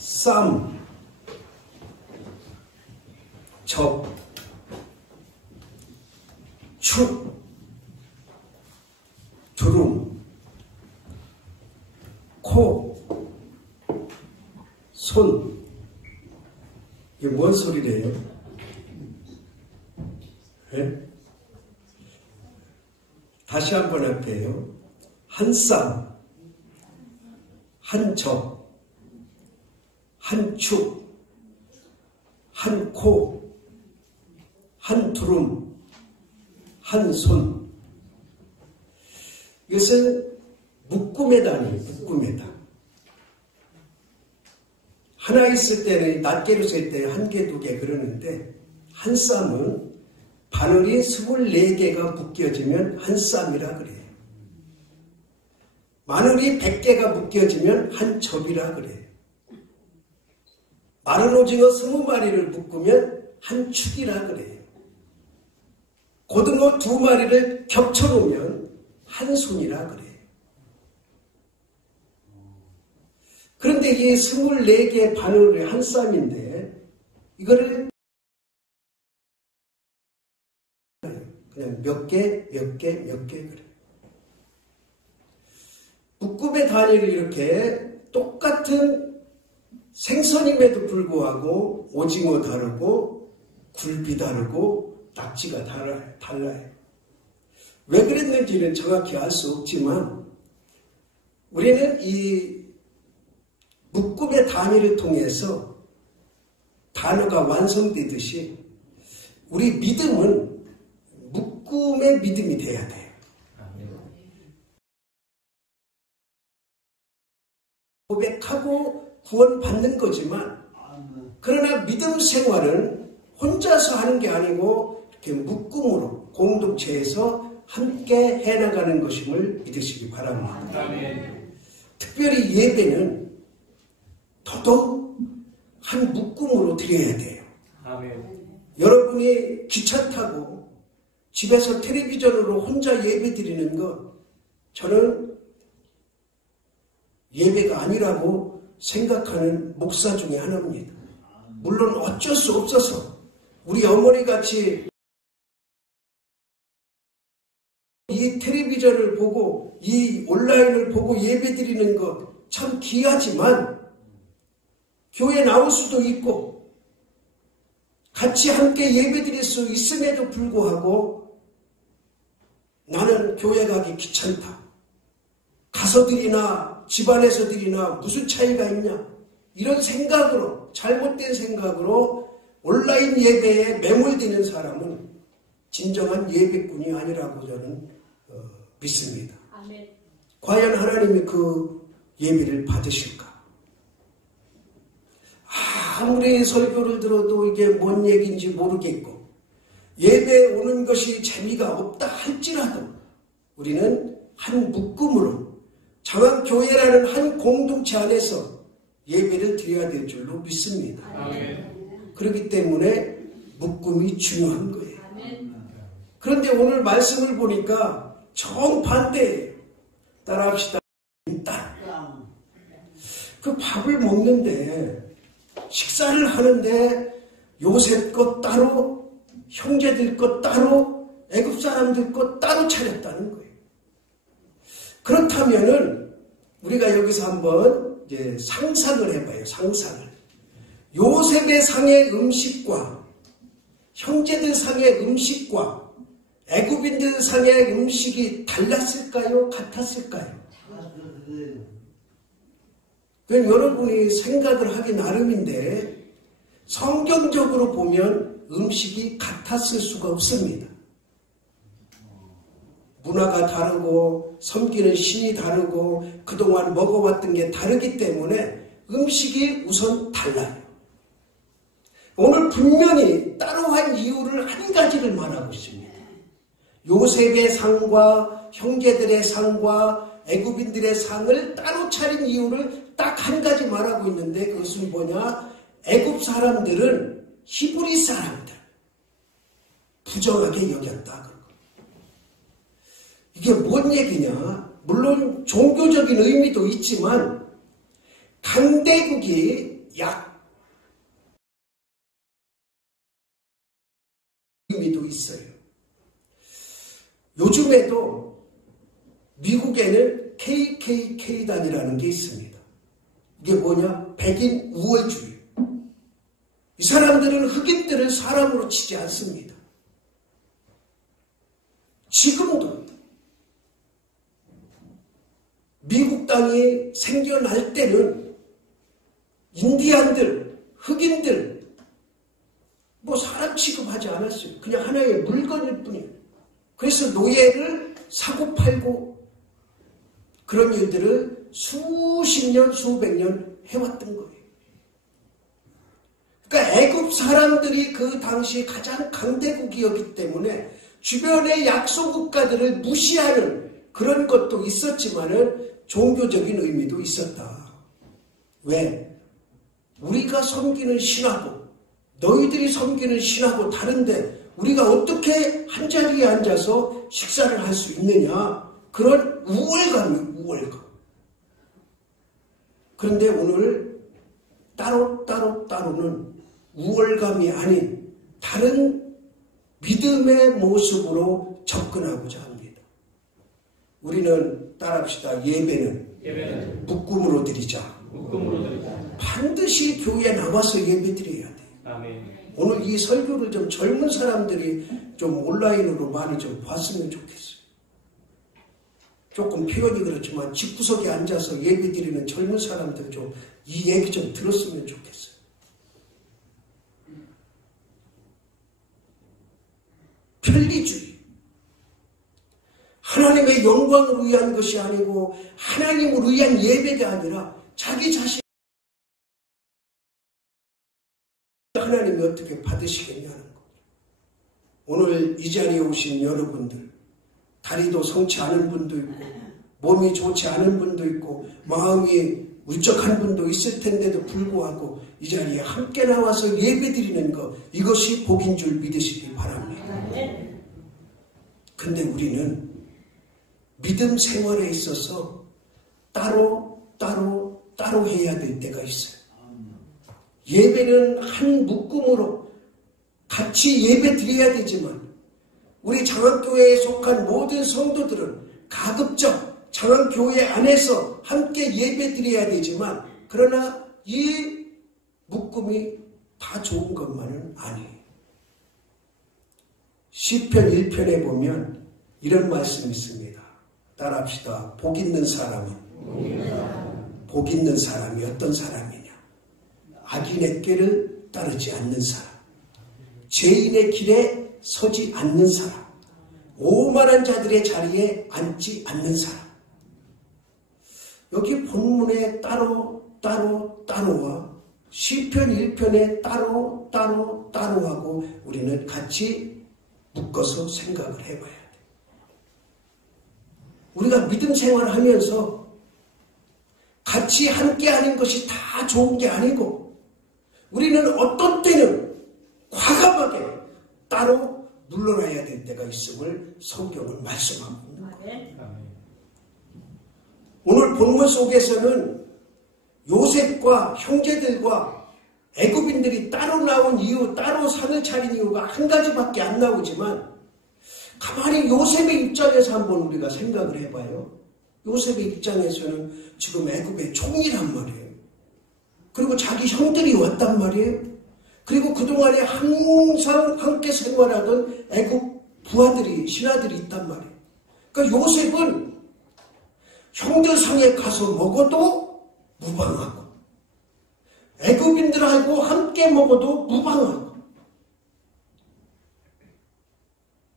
쌈, 접, 축, 두름, 코, 손. 이게 뭔 소리래요? 네? 다시 한번 할게요. 한 쌈, 한 접, 한 축, 한 코, 한 두름, 한 손. 이것은 묶음의 단위예요. 묶음의 단. 하나 있을 때는 낱개로 셀 때 한 개, 두 개 그러는데 한 쌈은 바늘이 24개가 묶여지면 한 쌈이라 그래요. 마늘이 100개가 묶여지면 한 접이라 그래요. 마른 오징어 20마리를 묶으면 한 축이라 그래요. 고등어 2마리를 겹쳐놓으면 한 손이라 그래요. 그런데 이 24개의 바늘이 한 쌈인데 이거를 그냥 몇 개 그래. 묶음의 단위를 이렇게 똑같은 생선임에도 불구하고 오징어 다르고 굴비 다르고 낙지가 달라요. 왜 그랬는지는 정확히 알 수 없지만 우리는 이 묶음의 단위를 통해서 단어가 완성되듯이 우리 믿음은 묶음의 믿음이 돼야 돼요. 고백하고 구원받는 거지만 그러나 믿음 생활은 혼자서 하는 게 아니고 이렇게 묶음으로 공동체에서 함께 해나가는 것임을 믿으시기 바랍니다. 특별히 예배는 더더욱 한 묶음으로 드려야 돼요. 여러분이 기차 타고 집에서 텔레비전으로 혼자 예배 드리는 것 저는 예배가 아니라고 생각하는 목사 중에 하나입니다. 물론 어쩔 수 없어서 우리 어머니같이 이 텔레비전을 보고 이 온라인을 보고 예배 드리는 것 참 귀하지만 교회 나올 수도 있고 같이 함께 예배 드릴 수 있음에도 불구하고 나는 교회 가기 귀찮다. 가서 드리나 집안에서 드리나 무슨 차이가 있냐. 이런 생각으로 잘못된 생각으로 온라인 예배에 매몰되는 사람은 진정한 예배꾼이 아니라고 저는 믿습니다. 아멘. 과연 하나님이 그 예배를 받으실까? 아무리 설교를 들어도 이게 뭔 얘기인지 모르겠고 예배에 오는 것이 재미가 없다 할지라도 우리는 한 묶음으로 장안교회라는 한 공동체 안에서 예배를 드려야 될 줄로 믿습니다. 아멘. 그렇기 때문에 묶음이 중요한 거예요. 아멘. 그런데 오늘 말씀을 보니까 정반대예요. 따라합시다. 그 밥을 먹는데 식사를 하는데 요셉 것 따로 형제들 것 따로 애굽 사람들 것 따로 차렸다는 거예요. 그렇다면은 우리가 여기서 한번 이제 상상을 해봐요. 상상을. 요셉의 상의 음식과 형제들 상의 음식과 애굽인들 상의 음식이 달랐을까요? 같았을까요? 그럼 여러분이 생각을 하기 나름인데 성경적으로 보면 음식이 같았을 수가 없습니다. 문화가 다르고 섬기는 신이 다르고 그동안 먹어왔던 게 다르기 때문에 음식이 우선 달라요. 오늘 분명히 따로 한 이유를 한 가지를 말하고 있습니다. 요셉의 상과 형제들의 상과 애굽인들의 상을 따로 차린 이유를 딱 한 가지 말하고 있는데 그것은 뭐냐? 애굽 사람들은 히브리 사람들 부정하게 여겼다. 이게 뭔 얘기냐? 물론 종교적인 의미도 있지만 강대국이 약 의미도 있어요. 요즘에도 미국에는 KKK단이라는 게 있습니다. 이게 뭐냐? 백인 우월주의. 이 사람들은 흑인들을 사람으로 치지 않습니다. 지금도 미국 땅이 생겨날 때는 인디안들, 흑인들 뭐 사람 취급하지 않았어요. 그냥 하나의 물건일 뿐이에요. 그래서 노예를 사고 팔고 그런 일들을 수십 년, 수백 년 해왔던 거예요. 그러니까 애굽 사람들이 그 당시 가장 강대국이었기 때문에 주변의 약소국가들을 무시하는 그런 것도 있었지만은 종교적인 의미도 있었다. 왜? 우리가 섬기는 신하고 너희들이 섬기는 신하고 다른데 우리가 어떻게 한자리에 앉아서 식사를 할 수 있느냐. 그런 우월감. 그런데 오늘 따로는 우월감이 아닌 다른 믿음의 모습으로 접근하고자 합니다. 우리는 따라합시다. 예배는 묶음으로 드리자. 반드시 교회에 나와서 예배 드려야 돼. 아멘. 오늘 이 설교를 좀 젊은 사람들이 좀 온라인으로 많이 좀 봤으면 좋겠어요. 조금 표현이 그렇지만 집구석에 앉아서 예배 드리는 젊은 사람들 좀 이 얘기 좀 들었으면 좋겠어요. 편리주의. 하나님의 영광을 위한 것이 아니고 하나님을 위한 예배가 아니라 자기 자신 하나님이 어떻게 받으시겠냐는 것. 오늘 이 자리에 오신 여러분들 다리도 성치 않은 분도 있고 몸이 좋지 않은 분도 있고 마음이 울적한 분도 있을 텐데도 불구하고 이 자리에 함께 나와서 예배드리는 것 이것이 복인 줄 믿으시기 바랍니다. 근데 우리는 믿음 생활에 있어서 따로 해야 될 때가 있어요. 예배는 한 묶음으로 같이 예배 드려야 되지만 우리 장안교회에 속한 모든 성도들은 가급적 장안교회 안에서 함께 예배 드려야 되지만 그러나 이 묶음이 다 좋은 것만은 아니에요. 시편 1편에 보면 이런 말씀이 있습니다. 따라합시다. 복 있는 사람이 어떤 사람이냐? 악인의 꾀를 따르지 않는 사람, 죄인의 길에 서지 않는 사람, 오만한 자들의 자리에 앉지 않는 사람. 여기 본문에 따로와 시편 1편에 따로하고 우리는 같이 묶어서 생각을 해봐야 돼. 우리가 믿음 생활하면서 같이 함께하는 것이 다 좋은 게 아니고 우리는 어떤 때는 과감하게 따로 물러나야 될 때가 있음을 성경은 말씀하고 있는 거예요. 오늘 본문 속에서는 요셉과 형제들과 애굽인들이 따로 나온 이유, 따로 상을 차린 이유가 한 가지밖에 안 나오지만 가만히 요셉의 입장에서 한번 우리가 생각을 해봐요. 요셉의 입장에서는 지금 애굽의 총리란 말이에요. 그리고 자기 형들이 왔단 말이에요. 그리고 그동안에 항상 함께 생활하던 애굽 부하들이, 신하들이 있단 말이에요. 그러니까 요셉은 형들 성에 가서 먹어도 무방하고 애굽인들하고 함께 먹어도 무방하고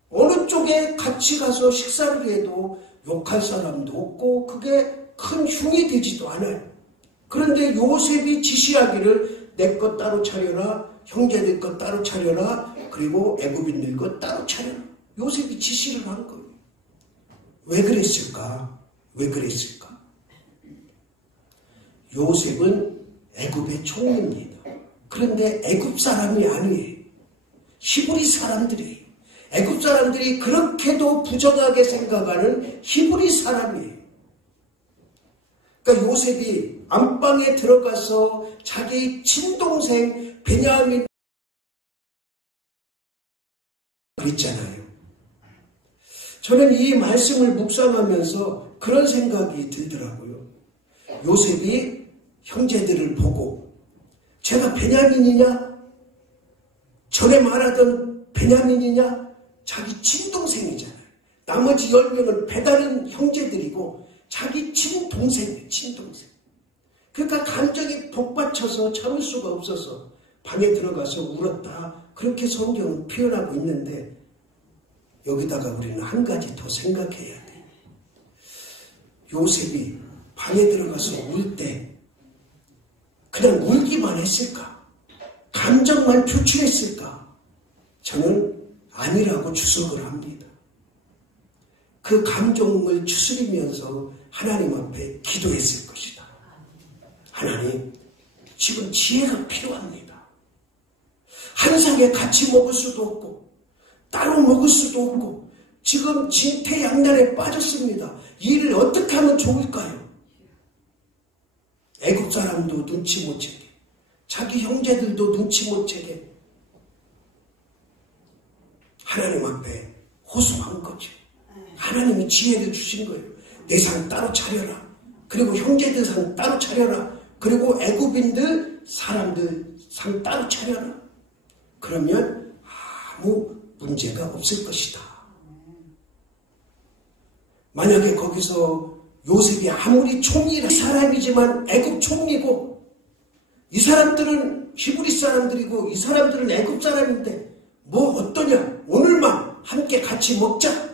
어느 쪽에 같이 가서 식사를 해도 욕할 사람도 없고 그게 큰 흉이 되지도 않아요. 그런데 요셉이 지시하기를 내 것 따로 차려라, 형제들 것 따로 차려라, 그리고 애굽인들 것 따로 차려라. 요셉이 지시를 한 거예요. 왜 그랬을까? 요셉은 애굽의 총리입니다. 그런데 애굽 사람이 아니에요. 히브리 사람들이에요. 애굽 사람들이 그렇게도 부정하게 생각하는 히브리 사람이에요. 그러니까 요셉이 안방에 들어가서 자기 친동생 베냐민 그랬잖아요. 저는 이 말씀을 묵상하면서 그런 생각이 들더라고요. 요셉이 형제들을 보고 제가 베냐민이냐? 전에 말하던 베냐민이냐? 자기 친동생이잖아요. 나머지 10명은 배다른 형제들이고 자기 친동생이에요. 친동생. 그러니까 감정이 복받쳐서 참을 수가 없어서 방에 들어가서 울었다. 그렇게 성경은 표현하고 있는데 여기다가 우리는 한 가지 더 생각해야 돼. 요셉이 방에 들어가서 울 때 그냥 울기만 했을까? 감정만 표출했을까? 저는 아니라고 주석을 합니다. 그 감정을 추스리면서 하나님 앞에 기도했을 것이다. 하나님, 지금 지혜가 필요합니다. 한 상에 같이 먹을 수도 없고 따로 먹을 수도 없고 지금 진퇴양난에 빠졌습니다. 이 일을 어떻게 하면 좋을까요? 애국 사람도 눈치 못 채게, 자기 형제들도 눈치 못 채게 하나님 앞에 호소한 거죠. 하나님이 지혜를 주신 거예요. 내 상 따로 차려라. 그리고 형제들 상 따로 차려라. 그리고 애굽인들 사람들 상 따로 차려라. 그러면 아무 문제가 없을 것이다. 만약에 거기서 요셉이 아무리 총리라 사람이지만 애굽 총리고 이 사람들은 히브리 사람들이고 이 사람들은 애굽 사람인데 뭐 어떠냐? 오늘만 함께 같이 먹자.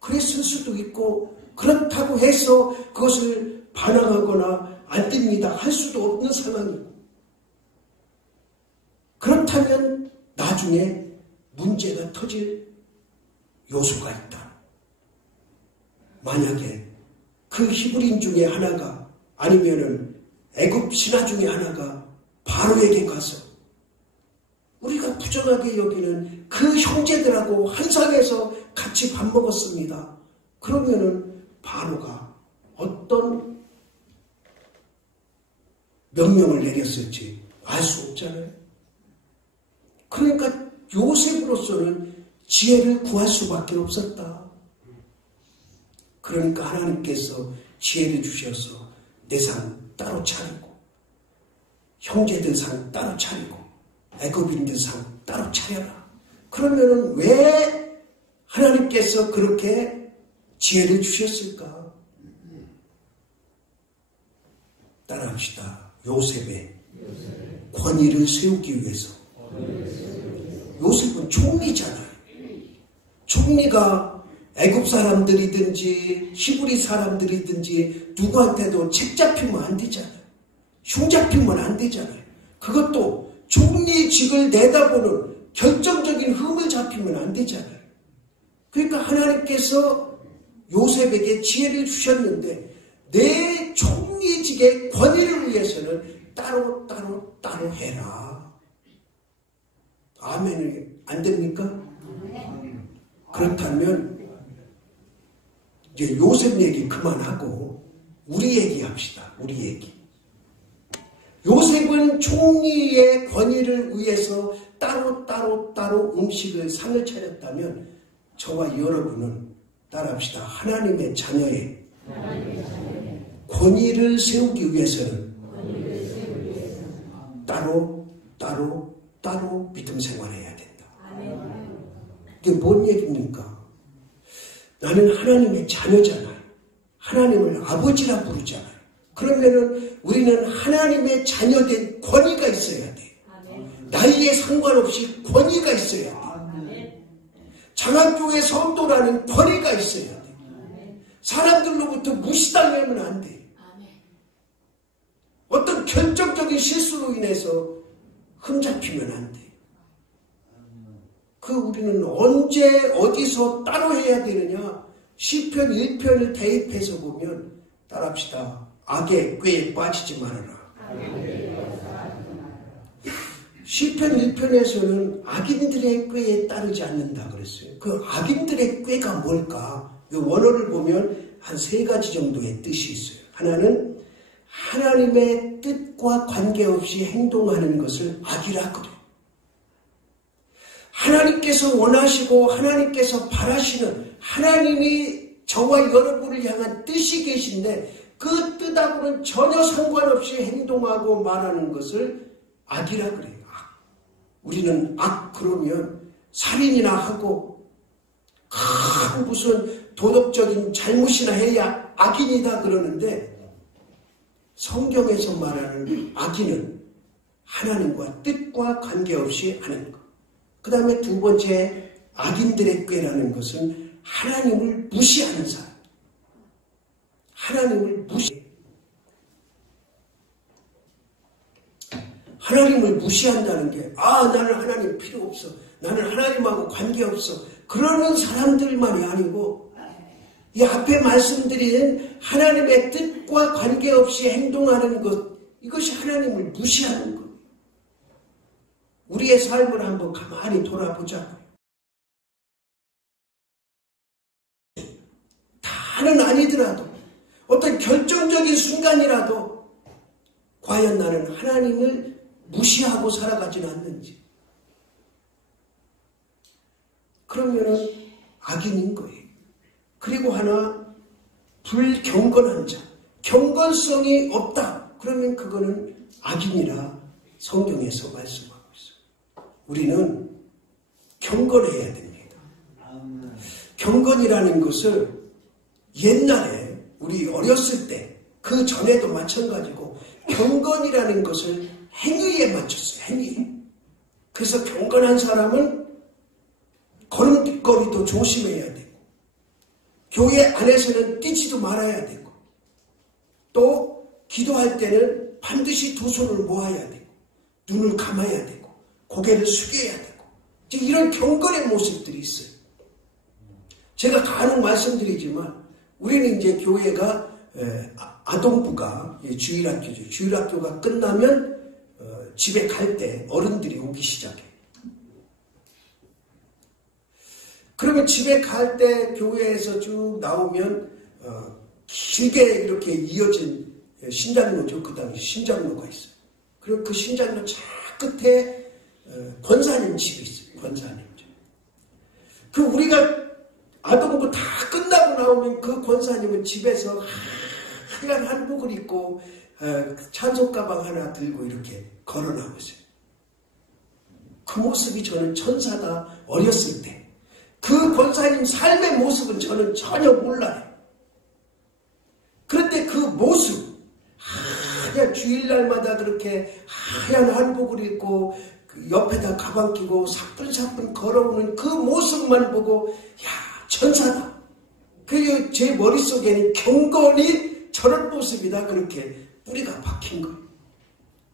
그랬을 수도 있고 그렇다고 해서 그것을 반항하거나 안 됩니다 할 수도 없는 상황이고 그렇다면 나중에 문제가 터질 요소가 있다. 만약에 그 히브리인 중에 하나가 아니면은 애굽 신하 중에 하나가 바로에게 가서 우리가 부정하게 여기는 그 형제들하고 한 상에서 같이 밥 먹었습니다. 그러면은 바로가 어떤 명령을 내렸을지 알 수 없잖아요. 그러니까 요셉으로서는 지혜를 구할 수밖에 없었다. 그러니까 하나님께서 지혜를 주셔서 내 상 따로 차리고 형제들 상 따로 차리고 애굽인들 상 따로 차려라. 그러면은 왜 하나님께서 그렇게 지혜를 주셨을까? 따라합시다. 요셉의 권위를 세우기 위해서. 요셉은 총리잖아요. 총리가 애굽 사람들이든지 히브리 사람들이든지 누구한테도 책 잡히면 안 되잖아요. 흉 잡히면 안 되잖아요. 그것도 총리직을 내다보는 결정적인 흠을 잡히면 안 되잖아요. 그러니까 하나님께서 요셉에게 지혜를 주셨는데 내 총리직의 권위를 위해서는 따로 해라. 아멘이 안 됩니까? 그렇다면 이제 요셉 얘기 그만하고 우리 얘기합시다. 우리 얘기. 요셉은 총리의 권위를 위해서 따로 음식을 상을 차렸다면 저와 여러분은 따라합시다. 하나님의 자녀의 권위를 세우기 위해서는 따로 믿음 생활해야 된다. 이게 뭔 얘기입니까? 나는 하나님의 자녀잖아요. 하나님을 아버지라 부르잖아요. 그러면은 우리는 하나님의 자녀된 권위가 있어야 돼. 나이에 상관없이 권위가 있어야 돼. 장학교회 성도라는 권위가 있어야 돼. 사람들로부터 무시당하면 안 돼. 어떤 결정적인 실수로 인해서 흠잡히면 안 돼. 우리는 언제 어디서 따로 해야 되느냐? 시편 1편을 대입해서 보면 따라합시다. 악의 꾀에 빠지지 말아라. 시편 1편에서는 악인들의 꾀에 따르지 않는다 그랬어요. 그 악인들의 꾀가 뭘까? 그 원어를 보면 한 3가지 정도의 뜻이 있어요. 하나는 하나님의 뜻과 관계없이 행동하는 것을 악이라 그래요. 하나님께서 원하시고 하나님께서 바라시는 하나님이 저와 여러분을 향한 뜻이 계신데 그 뜻하고는 전혀 상관없이 행동하고 말하는 것을 악이라 그래요. 악. 우리는 악 그러면 살인이나 하고 무슨 도덕적인 잘못이나 해야 악인이다 그러는데 성경에서 말하는 악인은 하나님과 뜻과 관계없이 하는 것. 그 다음에 두 번째 악인들의 꾀라는 것은 하나님을 무시하는 사람. 하나님을 하나님을 무시한다는 게 나는 하나님 필요 없어. 나는 하나님하고 관계없어. 그러는 사람들만이 아니고 이 앞에 말씀드린 하나님의 뜻과 관계없이 행동하는 것, 이것이 하나님을 무시하는 것. 우리의 삶을 한번 가만히 돌아보자고요. 다는 아니더라도 어떤 결정적인 순간이라도 과연 나는 하나님을 무시하고 살아가지는 않는지. 그러면은 악인인 거예요. 그리고 하나, 불경건한 자. 경건성이 없다. 그러면 그거는 악인이라 성경에서 말씀하고 있어요. 우리는 경건해야 됩니다. 경건이라는 것을 옛날에 우리 어렸을 때 그 전에도 마찬가지고 경건이라는 것을 행위에 맞췄어요. 행위. 그래서 경건한 사람은 걸음걸이도 조심해야 되고 교회 안에서는 뛰지도 말아야 되고 또 기도할 때는 반드시 두 손을 모아야 되고 눈을 감아야 되고 고개를 숙여야 되고 이제 이런 경건의 모습들이 있어요. 제가 간혹 말씀드리지만 우리는 이제 교회가 아동부가 주일학교죠. 주일학교가 끝나면 집에 갈 때 어른들이 오기 시작해요. 그러면 집에 갈 때 교회에서 쭉 나오면 길게 이렇게 이어진 신장로죠. 그 당시 신장로가 있어요. 그리고 그 신장로 저 끝에 권사님 집이 있어요. 권사님 집. 그 우리가 아동부 다 끝나고 나오면 그 권사님은 집에서 하얀 한복을 입고 찬송 가방 하나 들고 이렇게 걸어 나오세요. 그 모습이 저는 천사다 어렸을 때. 그 권사님 삶의 모습은 저는 전혀 몰라요. 그런데 그 모습, 그냥 주일날마다 그렇게 하얀 한복을 입고 그 옆에다 가방 끼고 사뿐사뿐 걸어오는 그 모습만 보고 천사다. 그리고 제 머릿속에는 경건이 저런 모습이다. 그렇게 뿌리가 박힌 거예요.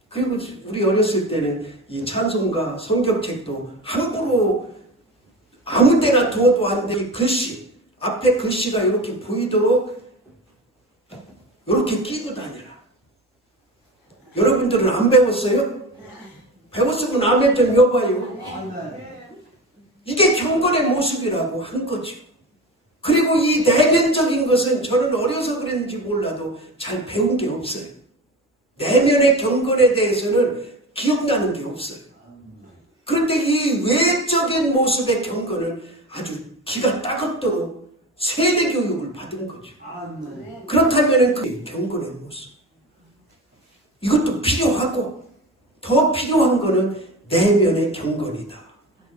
그리고 우리 어렸을 때는 이 찬송가 성경책도 함부로 아무 때나 두어도 안 돼. 글씨, 앞에 글씨가 이렇게 보이도록 이렇게 끼고 다니라. 여러분들은 안 배웠어요? 배웠으면 아멘 좀 여봐요. 이게 경건의 모습이라고 한 거죠. 그리고 이 내면적인 것은 저는 어려서 그랬는지 몰라도 잘 배운 게 없어요. 내면의 경건에 대해서는 기억나는 게 없어요. 그런데 이 외적인 모습의 경건은 아주 기가 따갑도록 세대 교육을 받은 거죠. 그렇다면 그 경건의 모습. 이것도 필요하고 더 필요한 거는 내면의 경건이다.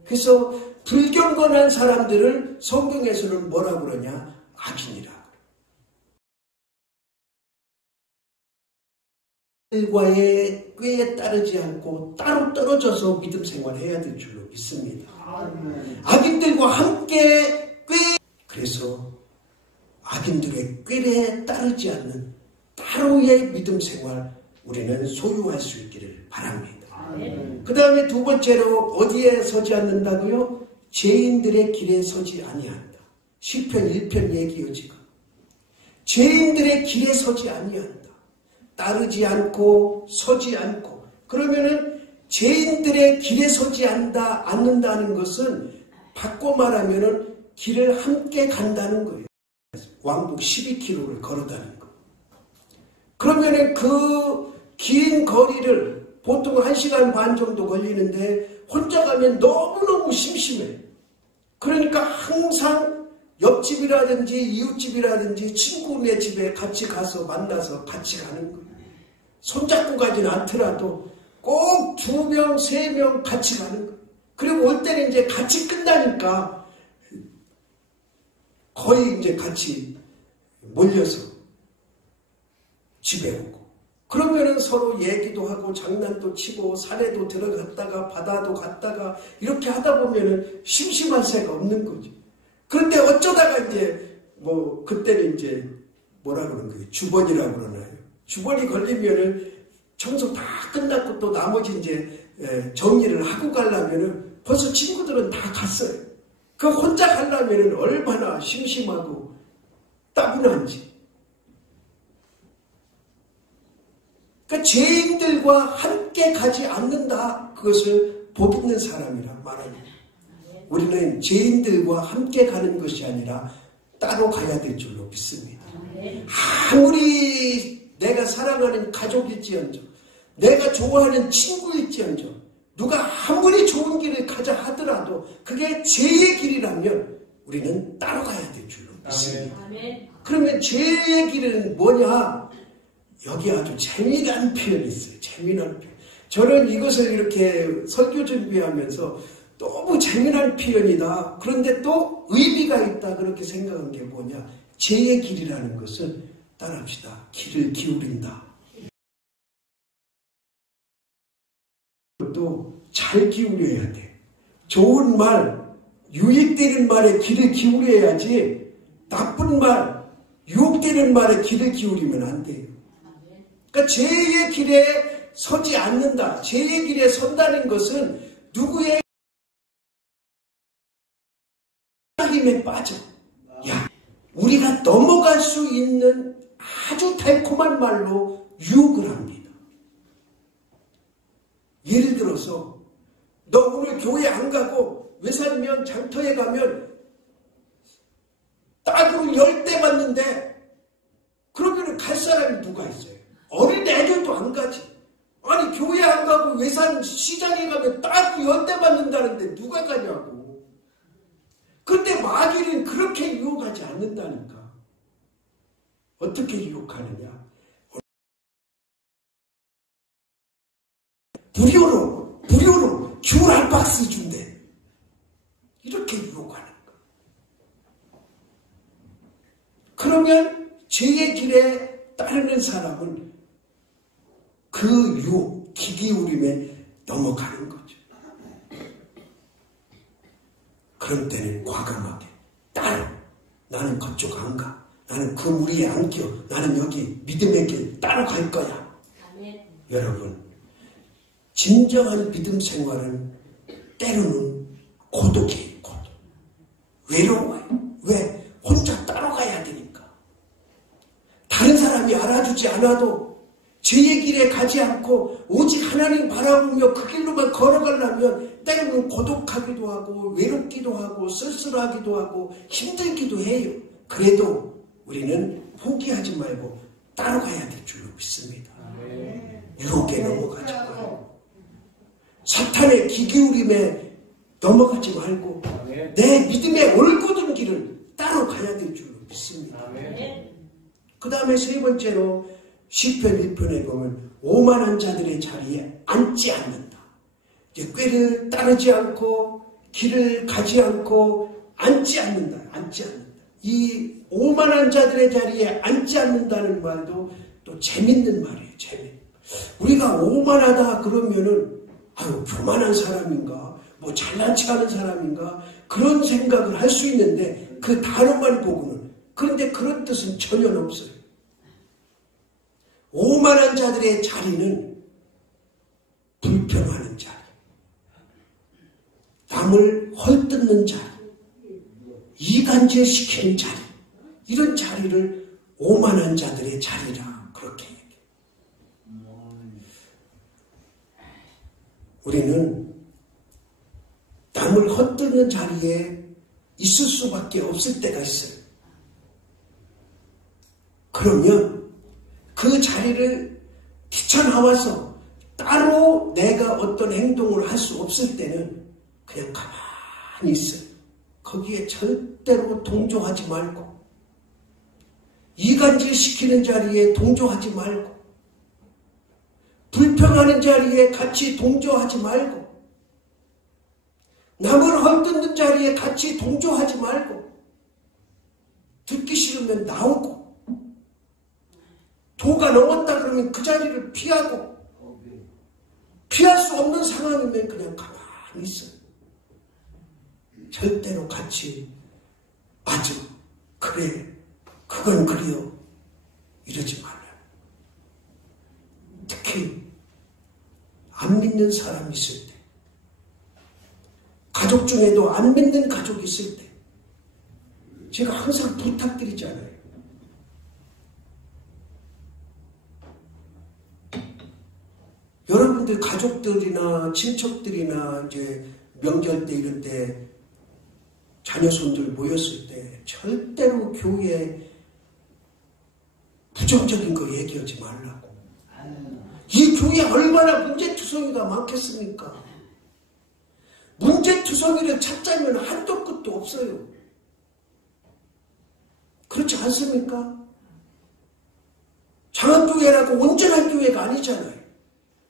그래서 불경건한 사람들을 성경에서는 뭐라고 그러냐? 악인이라. 과의 꾀에 따르지 않고 따로 떨어져서 믿음 생활해야 될 줄로 믿습니다. 악인들과 함께 그래서 악인들의 꾀에 따르지 않는 따로의 믿음 생활 우리는 소유할 수 있기를 바랍니다. 그 다음에 두 번째로 어디에 서지 않는다고요? 죄인들의 길에 서지 아니한다. 시편 1편 얘기요 지금. 죄인들의 길에 서지 아니한다. 따르지 않고 서지 않고. 그러면은 죄인들의 길에 서지 않는다는 것은 바꿔 말하면은 길을 함께 간다는 거예요. 왕복 12km를 걸어다니는 거. 그러면은 그 긴 거리를 보통 1시간 반 정도 걸리는데 혼자 가면 너무너무 심심해. 그러니까 항상 옆집이라든지 이웃집이라든지 친구네 집에 같이 가서 만나서 같이 가는 거예요. 손잡고 가진 않더라도 꼭 2명, 3명 같이 가는 거예요. 그리고 올 때는 이제 같이 끝나니까 거의 이제 같이 몰려서 집에 오고. 그러면은 서로 얘기도 하고 장난도 치고 산에도 들어갔다가 바다도 갔다가 이렇게 하다 보면은 심심할 새가 없는 거죠. 그런데 어쩌다가 이제 뭐 그때는 이제 뭐라 그러는 거예요? 주번이라고 그러나요? 주번이 걸리면은 청소 다 끝났고 또 나머지 이제 정리를 하고 가려면은 벌써 친구들은 다 갔어요. 그 혼자 가려면은 얼마나 심심하고 따분한지. 그러니까 죄인들과 함께 가지 않는다. 그것을 복 있는 사람이라 말합니다. 우리는 죄인들과 함께 가는 것이 아니라 따로 가야 될 줄로 믿습니다. 아무리 내가 사랑하는 가족일지언정, 내가 좋아하는 친구일지언정, 누가 아무리 좋은 길을 가자 하더라도 그게 죄의 길이라면 우리는 따로 가야 될 줄로 믿습니다. 그러면 죄의 길은 뭐냐? 여기 아주 재미난 표현이 있어요. 재미난 표현. 저는 이것을 이렇게 설교 준비하면서 너무 재미난 표현이다. 그런데 또 의미가 있다. 그렇게 생각한 게 뭐냐? 죄의 길이라는 것은 따라합시다. 귀를 기울인다. 또 잘 기울여야 돼. 좋은 말, 유익되는 말에 귀를 기울여야지 나쁜 말, 유혹되는 말에 귀를 기울이면 안 돼요. 그러니까 죄의 길에 서지 않는다. 죄의 길에 선다는 것은 누구의 힘에 빠져. 야, 우리가 넘어갈 수 있는 아주 달콤한 말로 유혹을 합니다. 예를 들어서 너 오늘 교회 안 가고 외산면 장터에 가면 딱으로 10대 맞는데 그러면 갈 사람이 누가 있어요? 어린 애들도 안 가지. 아니 교회 안 가고 외산 시장에 가면 딱 10대 맞는다는데 누가 가냐고. 그런데 마귀는 그렇게 유혹하지 않는다니까. 어떻게 유혹하느냐? 무료로 귤 한 박스 준대. 이렇게 유혹하는 거. 그러면 죄의 길에 따르는 사람은 그 유혹, 기기울임에 넘어가는 거죠. 그런 때는 과감하게 따로 나는 그쪽 안 가. 나는 그 무리에 안 껴. 나는 여기 믿음의 길 따로 갈 거야. 아멘. 여러분, 진정한 믿음 생활은 때로는 고독해요. 고독. 외로워요. 왜? 혼자 따로 가야 되니까. 다른 사람이 알아주지 않아도 죄의 길에 가지 않고 오직 하나님 바라보며 그 길로만 걸어가려면 때로는 고독하기도 하고 외롭기도 하고 쓸쓸하기도 하고 힘들기도 해요. 그래도 우리는 포기하지 말고 따로 가야 될 줄로 믿습니다. 유혹에 넘어가지 말고 사탄의 기기울임에 넘어가지 말고 내 믿음의 올곧은 길을 따로 가야 될 줄로 믿습니다. 그 다음에 세 번째로 시편 1편에 보면 오만한 자들의 자리에 앉지 않는다. 이제 꾀를 따르지 않고 길을 가지 않고 앉지 않는다. 앉지 않는다. 이 오만한 자들의 자리에 앉지 않는다는 말도 또 재밌는 말이에요. 우리가 오만하다 그러면은 아유 교만한 사람인가 뭐 잘난 체하는 사람인가 그런 생각을 할 수 있는데 그 단어만 보고는 그런데 그런 뜻은 전혀 없어요. 오만한 자들의 자리는 불평하는 자리, 남을 헐뜯는 자리, 이간질시키는 자리, 이런 자리를 오만한 자들의 자리라 그렇게 얘기해요. 우리는 남을 헛뜯는 자리에 있을 수밖에 없을 때가 있어요. 그러면 그 자리 자리를 뛰쳐나와서 따로 내가 어떤 행동을 할 수 없을 때는 그냥 가만히 있어요. 거기에 절대로 동조하지 말고, 이간질 시키는 자리에 동조하지 말고, 불평하는 자리에 같이 동조하지 말고, 남을 헐뜯는 자리에 같이 동조하지 말고, 듣기 싫으면 나오고, 도가 넘었다 그러면 그 자리를 피하고, 피할 수 없는 상황이면 그냥 가만히 있어요. 절대로 같이 맞아, 그래, 그건 그래요, 이러지 말아요. 특히 안 믿는 사람이 있을 때, 가족 중에도 안 믿는 가족이 있을 때 제가 항상 부탁드리잖아요. 여러분들 가족들이나 친척들이나 이제 명절 때 이런 때 자녀 손들 모였을 때 절대로 교회에 부정적인 거 얘기하지 말라고. 이 교회 얼마나 문제투성이가 많겠습니까? 문제투성이를 찾자면 한도 끝도 없어요. 그렇지 않습니까? 장학교회라고 온전한 교회가 아니잖아요.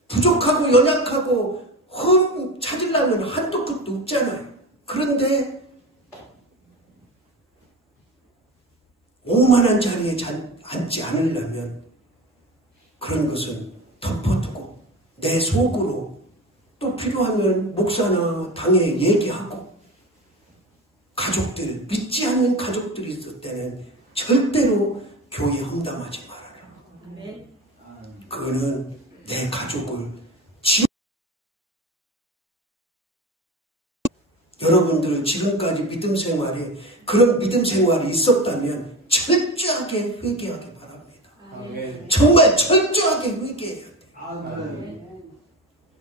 부족하고 연약하고 흠 찾으려면 한도 끝도 없잖아요. 그런데 오만한 자리에 앉지 않으려면 그런 것은 덮어두고 내 속으로 또 필요하면 목사나 당에 얘기하고, 가족들, 믿지 않는 가족들이 있을 때는 절대로 교회 험담하지 말아라. 그거는 내 가족을 여러분들 지금까지 믿음 생활에 그런 믿음 생활이 있었다면 철저하게 회개하기 바랍니다. 아멘. 정말 철저하게 회개해야 돼요. 아멘.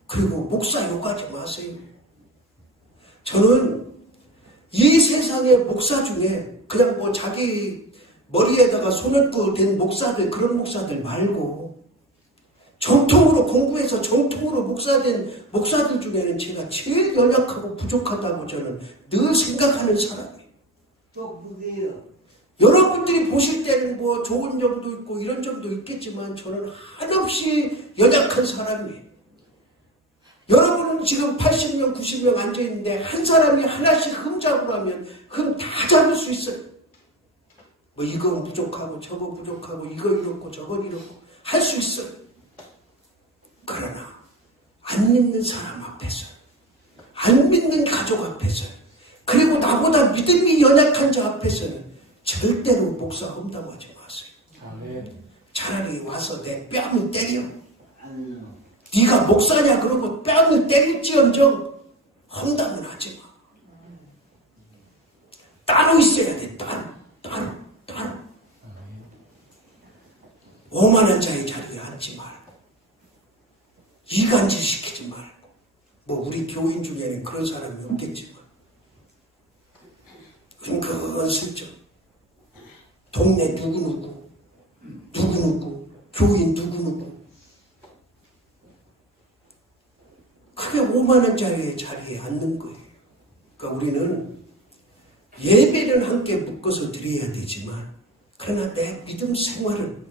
그리고 목사 욕하지 마세요. 저는 이 세상의 목사 중에 그냥 뭐 자기 머리에다가 손을 얹고 된 목사들, 그런 목사들 말고 정통으로 공부해서 정통으로 목사된 목사들 중에는 제가 제일 연약하고 부족하다고 저는 늘 생각하는 사람이에요. 또 그게요. 여러분들이 보실 때는 뭐 좋은 점도 있고 이런 점도 있겠지만 저는 한없이 연약한 사람이에요. 여러분은 지금 80명, 90명 앉아있는데 한 사람이 하나씩 흠 잡으라면 흠 다 잡을 수 있어요. 뭐 이거 부족하고 저거 부족하고 이거 이렇고 저거 이렇고 할 수 있어요. 그러나 안 믿는 사람 앞에서, 안 믿는 가족 앞에서, 그리고 나보다 믿음이 연약한 자 앞에서는 절대로 목사 험담하지 마세요. 아멘. 차라리 와서 내 뺨을 때려. 네가 목사냐 그러고 뺨을 때릴지언정 험담은 하지 마. 따로 있어야 돼. 따로. 오만한 자의 자리에 앉지 말고, 이간질 시키지 말고, 뭐 우리 교인 중에는 그런 사람이 없겠지만 은근슬쩍 동네 누구누구 교인 누구누구 그게 오만한 자리에 앉는 거예요. 그러니까 우리는 예배는 함께 묶어서 드려야 되지만, 그러나 내 믿음 생활은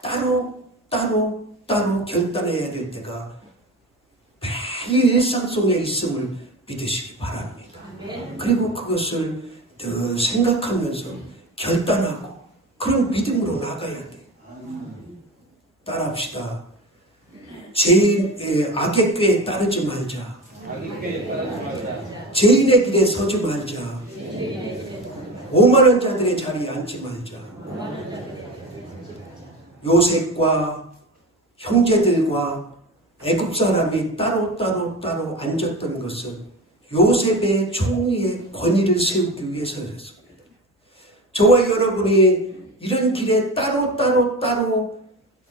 따로 결단해야 될 때가 매일 일상 속에 있음을 믿으시기 바랍니다. 그리고 그것을 늘 생각하면서 결단하고 그런 믿음으로 나가야 돼요. 따라합시다. 악의 꾀에 따르지 말자. 죄인의 길에 서지 말자. 오만한 자들의 자리에 앉지 말자. 요셉과 형제들과 애굽 사람이 따로 앉았던 것은 요셉의 총리의 권위를 세우기 위해서였습니다. 저와 여러분이 이런 길에 따로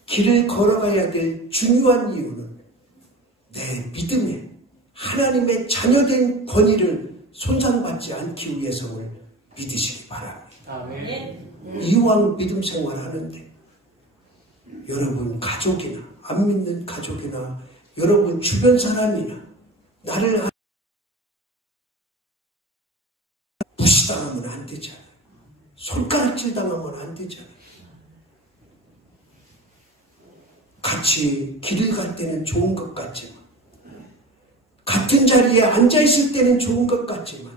길을 걸어가야 될 중요한 이유는 내 믿음에 하나님의 자녀된 권위를 손상받지 않기 위해서를 믿으시기 바랍니다. 아멘. 이왕 믿음 생활하는데 여러분 가족이나 안 믿는 가족이나 여러분 주변 사람이나 나를 무시당하면 안 되잖아요. 손가락질 당하면 안 되잖아요. 같이 길을 갈 때는 좋은 것 같지만, 같은 자리에 앉아있을 때는 좋은 것 같지만,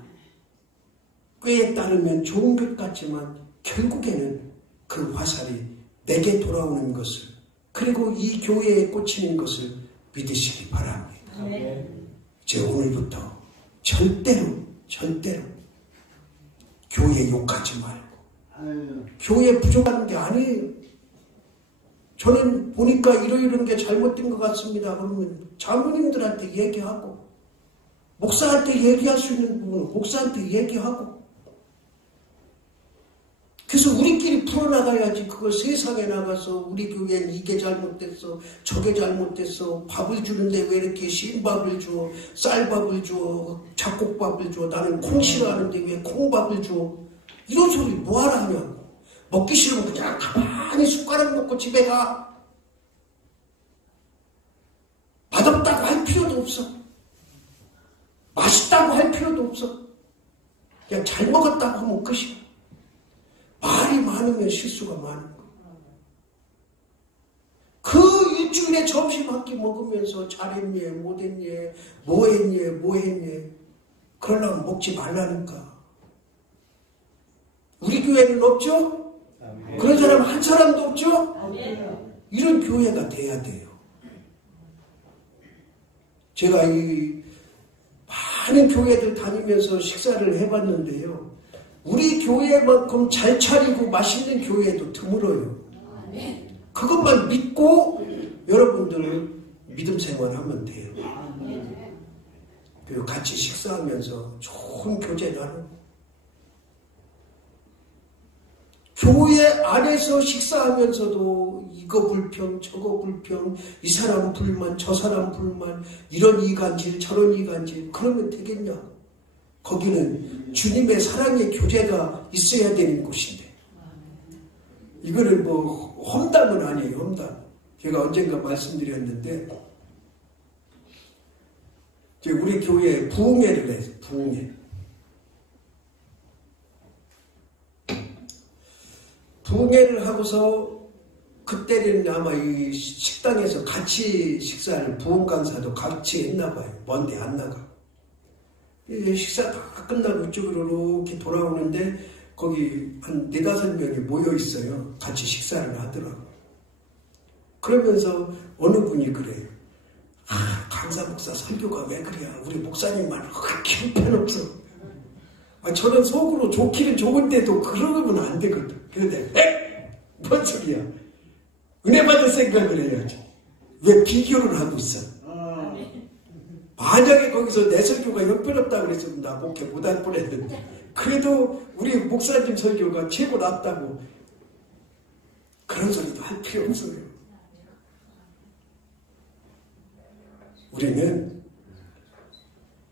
꾀에 따르면 좋은 것 같지만 결국에는 그 화살이 내게 돌아오는 것을, 그리고 이 교회에 꽂히는 것을 믿으시기 바랍니다. 이제 오늘부터 절대로 교회 욕하지 말고 교회 부족한 게 아니에요. 저는 보니까 이런 게 잘못된 것 같습니다. 그러면 장로님들한테 얘기하고, 목사한테 얘기할 수 있는 부분은 목사한테 얘기하고, 그래서 우리끼리 풀어나가야지. 그걸 세상에 나가서 우리 교회는 이게 잘못됐어, 저게 잘못됐어, 밥을 주는데 왜 이렇게 신밥을 줘, 쌀밥을 줘, 잡곡밥을 줘, 나는 콩 싫어하는데 왜 콩밥을 줘, 이런 소리 뭐하러 하냐고. 먹기 싫으면 그냥 가만히 숟가락 먹고 집에 가. 맛없다고 할 필요도 없어. 맛있다고 할 필요도 없어. 그냥 잘 먹었다고 하면 끝이야. 말이 많으면 실수가 많은 거. 그 일주일에 점심 한 끼 먹으면서 잘했니, 못했니, 뭐했니, 그러려면 먹지 말라니까. 우리 교회는 없죠? 그런 사람 한 사람도 없죠? 이런 교회가 돼야 돼요. 제가 이 많은 교회들 다니면서 식사를 해봤는데요, 우리 교회만큼 잘 차리고 맛있는 교회도 드물어요. 그것만 믿고 여러분들 믿음 생활하면 돼요. 그리고 같이 식사하면서 좋은 교제 나누고, 교회 안에서 식사하면서도 이거 불평, 저거 불평, 이 사람 불만, 저 사람 불만, 이런 이간질, 저런 이간질, 그러면 되겠냐? 거기는 주님의 사랑의 교제가 있어야 되는 곳인데, 이거는 뭐 험담은 아니에요. 험담. 제가 언젠가 말씀드렸는데, 우리 교회에 부흥회를 해서, 부흥회를 하고서 그때는 아마 이 식당에서 같이 식사를, 부흥 강사도 같이 했나 봐요. 먼데 안 나가. 식사 다 끝나고 이쪽으로 이렇게 돌아오는데 거기 한 4-5명이 모여 있어요. 같이 식사를 하더라고. 그러면서 어느 분이 그래요. 강사 목사 설교가 왜 그래요? 우리 목사님만 그렇게 형편없어. 저는 속으로 좋기는 좋은데도 그러면 안 되거든. 그런데 뭔 소리야? 은혜 받을 생각을 해야지. 왜 비교를 하고 있어? 만약에 거기서 내 설교가 형편없다고 그랬으면 나 목회 못할 뻔했는데, 그래도 우리 목사님 설교가 최고 낫다고 그런 소리도 할 필요 없어요. 우리는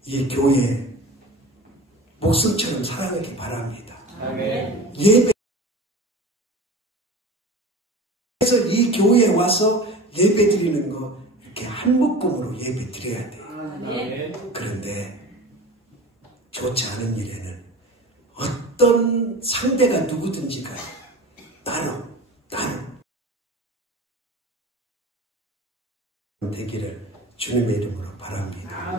이 교회 목숨처럼 사랑하기 바랍니다. 예배, 그래서 이 교회에 와서 예배 드리는 거 이렇게 한 묶음으로 예배 드려야 돼요. 그런데 좋지 않은 일에는 어떤 상대가 누구든지 가요. 따로 되기를 주님의 이름으로 바랍니다.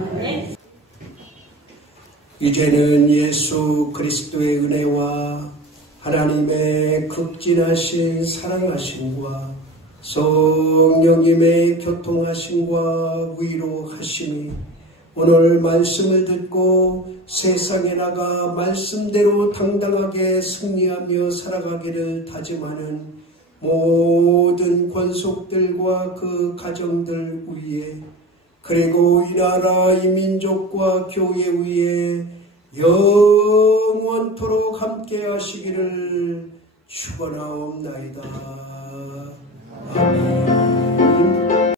이제는 예수 그리스도의 은혜와 하나님의 극진하신 사랑하심과 성령님의 교통하심과 위로하심이 오늘 말씀을 듣고 세상에 나가 말씀대로 당당하게 승리하며 살아가기를 다짐하는 모든 권속들과 그 가정들 위에, 그리고 이 나라 이 민족과 교회 위에 영원토록 함께 하시기를 축원하옵나이다. 아멘.